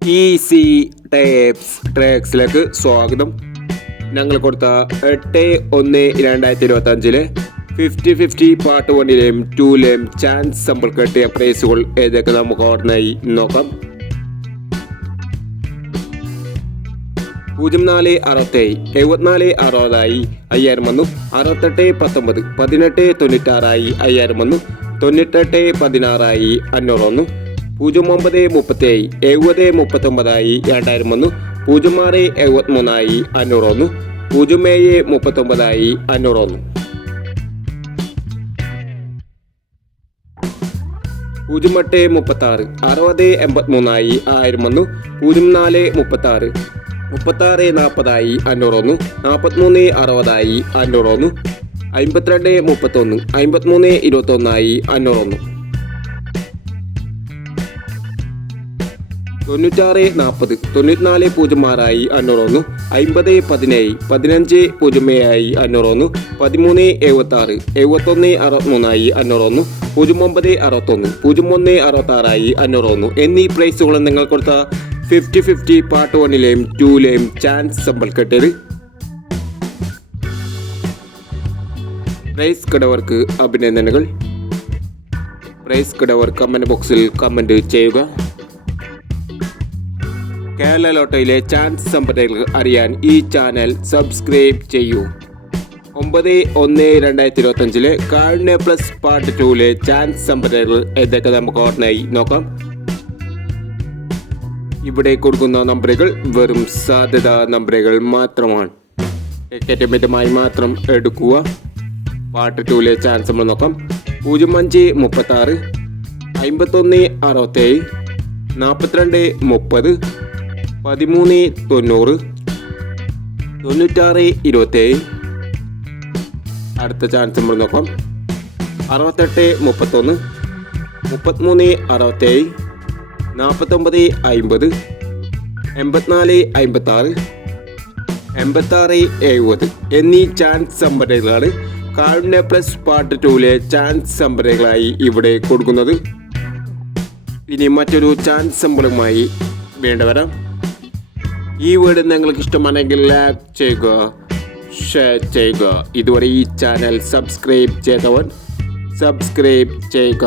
Easy tapes ട്രാക്സിലേക്ക് സ്വാഗതം. ഞങ്ങൾ കൊടുത്ത 8/1/2025 50-50 പാർട്ട് 1-ലെയും 2-ലെയും ചാൻസ് സമ്പിൾ കിട്ടിയ പ്രൈസുകൾ ഏതൊക്കെ നമുക്ക് ഓർമ്മയായി നോക്കാം. 0467 7460 5000 വന്നു. 6819 1896 5000 വന്നു. 9816 500 വന്നു. 0937 7039 2000 വന്നു. 0673 500 വന്നു. 0739 500 വന്നു. 0836 6083 1000 വന്നു. 0436 3640 500 വന്നു. 4360 500 വന്നു. 5231 5321 500 വന്നു. 9640 9406 500 വന്നു. 5017 1507 500 വന്നു. 1376 7163 500 വന്നു. 0961 0166 500 വന്നു എന്നീ പ്രൈസുകൾ നിങ്ങൾ കൊടുത്ത 50-50 പാർട്ട് 1-ലെയും 2-ലെയും ചാൻസ് സമ്പിൾ കിട്ടിയത്. പ്രൈസ് കിടവർക്ക് അഭിനന്ദനങ്ങൾ. പ്രൈസ് കിടവർ കമന്റ് ബോക്സിൽ കമന്റ് ചെയ്യുക. കേരള ലോട്ടറിയിലെ ചാൻസ് സമ്പ്രദായങ്ങൾ അറിയാൻ ഈ ചാനൽ സബ്സ്ക്രൈബ് ചെയ്യൂ. 9/1/2025 കാർഡിനെ പ്ലസ് പാർട്ട് 2-ലെ ചാൻസ് സമ്പ്രദായങ്ങൾ ഏതൊക്കെ നമുക്ക് ഓർമ്മയായി നോക്കാം. ഇവിടെ കൊടുക്കുന്ന നമ്പറുകൾ വെറും സാധ്യതാ നമ്പറുകൾ മാത്രമാണ്. ടിക്കറ്റ് മാത്രം എടുക്കുക. പാർട്ട് 2-ലെ ചാൻസ് നമ്മൾ നോക്കാം. 0536 5167 4230 1390 9627. അടുത്ത ചാൻസ് നമ്മൾ നോക്കാം. 6831 3367 4950 8456 8670 എന്നീ ചാൻസ് സമ്പ്രദായങ്ങളാണ് കാർഡിനെ പ്ലസ് പാർട്ട് 2-ലെ ചാൻസ് സമ്പ്രദായങ്ങളായി ഇവിടെ കൊടുക്കുന്നത്. ഇനി മറ്റൊരു ചാൻസ് സമ്പിളുമായി വേണ്ടവരാം. ഈ വീഡിയോ നിങ്ങൾക്ക് ഇഷ്ടമാണെങ്കിൽ ലൈക്ക് ചെയ്യുക, ഷെയർ ചെയ്യുക. ഇതുവരെ ഈ ചാനൽ സബ്സ്ക്രൈബ് ചെയ്തവർ സബ്സ്ക്രൈബ് ചെയ്യുക.